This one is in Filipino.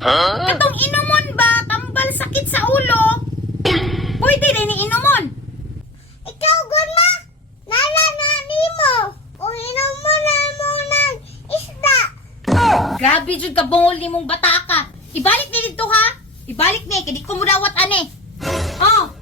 Katong inumon ba, tambal sakit sa ulo? Pwede din inumon. Ikaw, Gunma, nala na nimo. Kung inom mo na mo ng isda. Grabe jud ka bungol nimong bata ka. Ibalik ni dito ha. Ibalik ni, kadi ko mo dawat ani. Oh,